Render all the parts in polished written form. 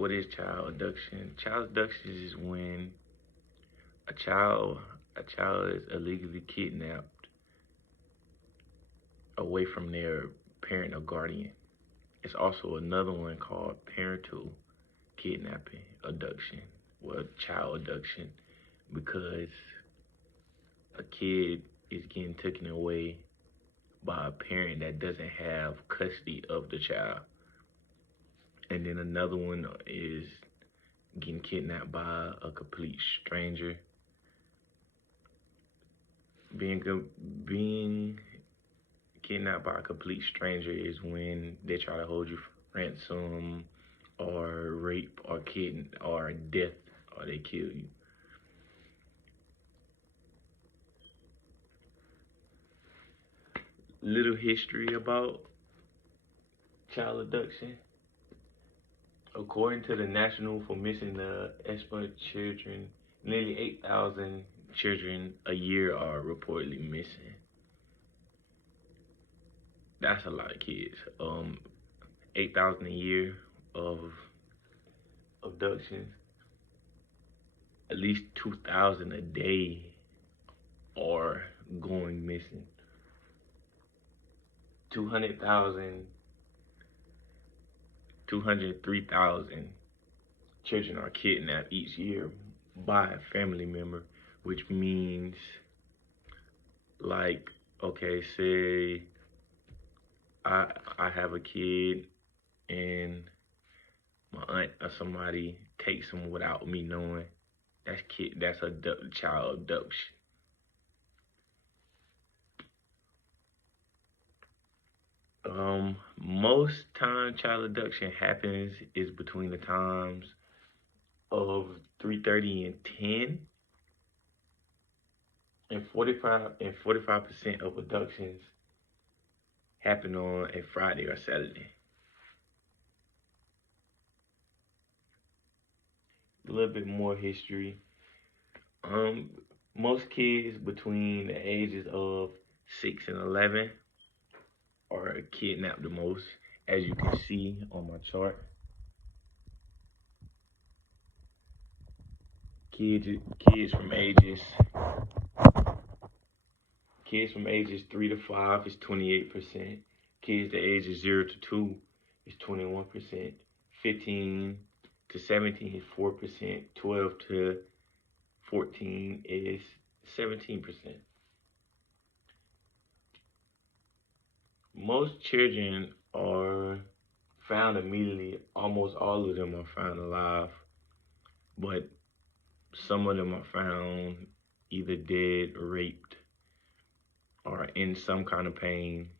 What is child abduction? Child abduction is when a child a child is illegally kidnapped away from their parent or guardian. It's also another one called parental kidnapping, abduction, well, child abduction, because a kid is getting taken away by a parent that doesn't have custody of the child. And then another one is getting kidnapped by a complete stranger. Being kidnapped by a complete stranger is when they try to hold you for ransom or rape or or death or they kill you. Little history about child abduction. According to the National for Missing the Expert Children, nearly 8,000 children a year are reportedly missing. That's a lot of kids. 8,000 a year of abductions. At least 2,000 a day are going missing. 200,000, 203,000 children are kidnapped each year by a family member, which means, like, okay, say I have a kid and my aunt or somebody takes him without me knowing. That's a child abduction. Most time child abduction happens is between the times of 3:30 and 10, and 45% of abductions happen on a Friday or Saturday. A little bit more history. Um, Most kids between the ages of 6 and 11 are kidnapped the most, as you can see on my chart. Kids, kids from ages kids from ages 3 to 5 is 28%. Kids the ages 0 to 2 is 21%. 15 to 17 is 4%. 12 to 14 is 17%. Most children are found immediately. Almost all of them are found alive, but some of them are found either dead, raped, or in some kind of pain.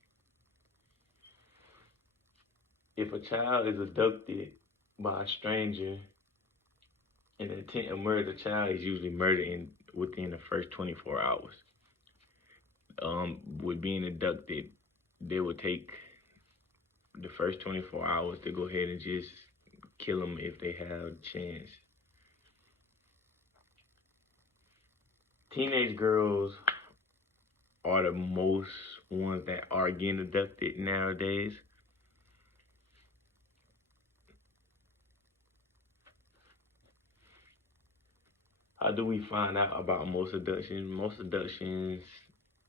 If a child is abducted by a stranger and the intent to murder the child is usually murdered within the first 24 hours. With being abducted, they would take the first 24 hours to go ahead and just kill them if they have a chance. Teenage girls are the most ones that are getting abducted nowadays. How do we find out about most abductions? Most abductions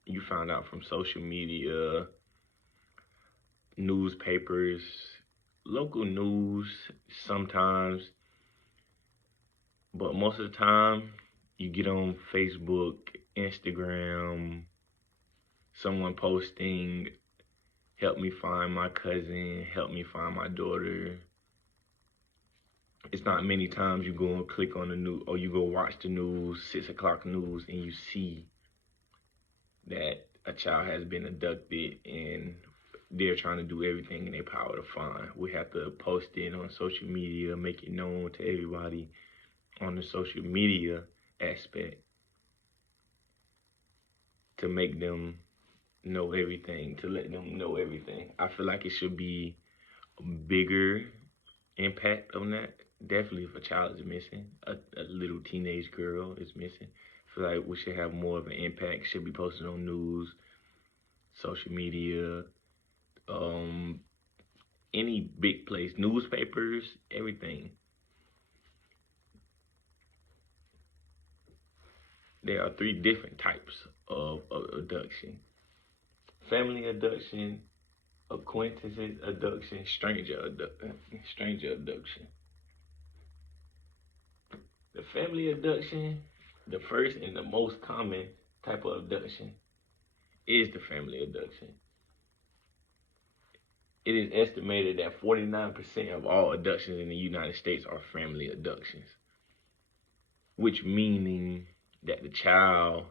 you find out from social media, newspapers, local news sometimes, but most of the time you get on Facebook, Instagram, someone posting, help me find my cousin, help me find my daughter. It's not many times you go and click on the news or you go watch the news, 6 o'clock news, and you see that a child has been abducted and they're trying to do everything in their power to find. We have to post it on social media, make it known to everybody on the social media aspect to make them know everything, to let them know everything. I feel like it should be a bigger impact on that. Definitely if a child is missing, a little teenage girl is missing, I feel like we should have more of an impact. Should be posted on news, social media, any big place, newspapers, everything. there are three different types of abduction: family abduction, acquaintances abduction, stranger abduction. The family abduction, the first and the most common type of abduction, is the family abduction. It is estimated that 49% of all abductions in the United States are family abductions, which meaning that the child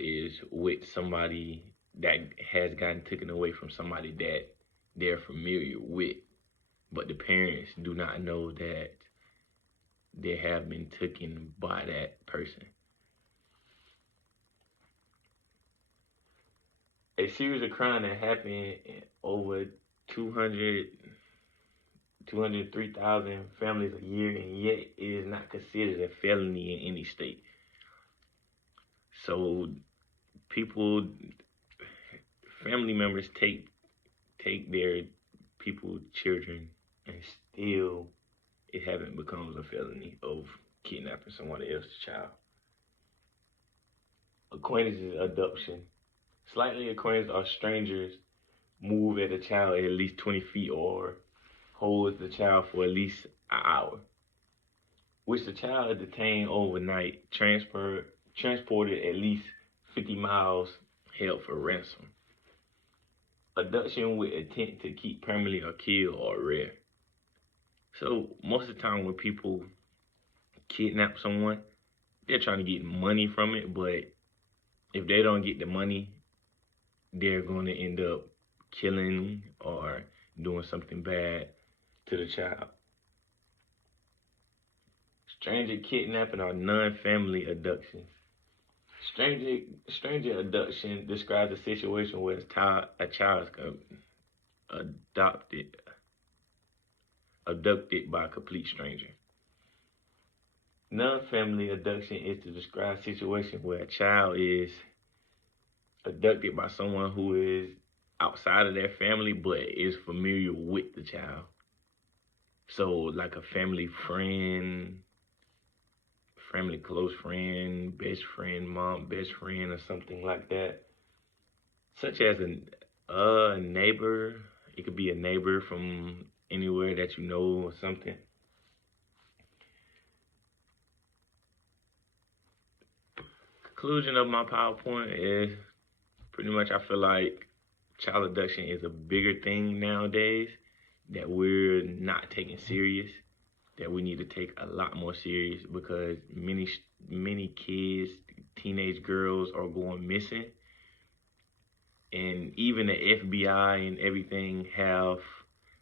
is with somebody that has gotten taken away from somebody that they're familiar with, but the parents do not know that they have been taken by that person. A series of crime that happened in over 200, 203,000 families a year, and yet it is not considered a felony in any state. So people, family members take their children, and still it haven't becomes a felony of kidnapping someone else's child. Acquaintances adoption. Slightly acquainted or strangers move at a child at least 20 feet or holds the child for at least an hour, which the child is detained overnight, transported at least 50 miles, held for ransom. Abduction with intent to keep permanently or kill are rare. So most of the time when people kidnap someone, they're trying to get money from it, but if they don't get the money, they're going to end up killing or doing something bad to the child. Stranger kidnapping or non-family abductions. Stranger abduction describes a situation where a child is abducted by a complete stranger. Non-family abduction is to describe a situation where a child is abducted by someone who is outside of their family but is familiar with the child. So like a family friend, family close friend, best friend, mom, best friend, or something like that. Such as a neighbor. It could be a neighbor from anywhere that you know or something. Conclusion of my PowerPoint is pretty much I feel like child abduction is a bigger thing nowadays that we're not taking serious, that we need to take a lot more serious, because many kids, teenage girls are going missing, and even the FBI and everything have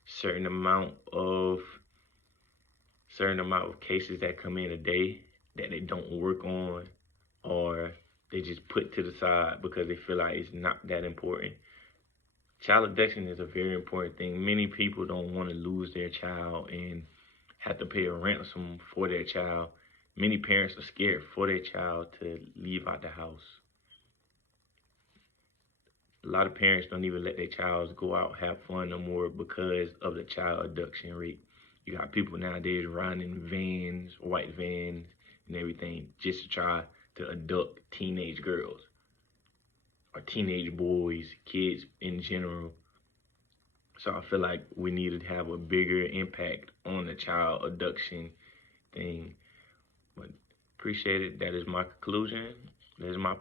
certain amount of cases that come in a day that they don't work on, or they just put to the side because they feel like it's not that important. Child abduction is a very important thing. Many people don't want to lose their child and have to pay a ransom for their child. Many parents are scared for their child to leave out the house. A lot of parents don't even let their child go out have fun no more because of the child abduction rate. You got people nowadays riding in vans, white vans, and everything just to try to abduct teenage girls or teenage boys, kids in general. So I feel like we need to have a bigger impact on the child abduction thing. But appreciate it. That is my conclusion. That is my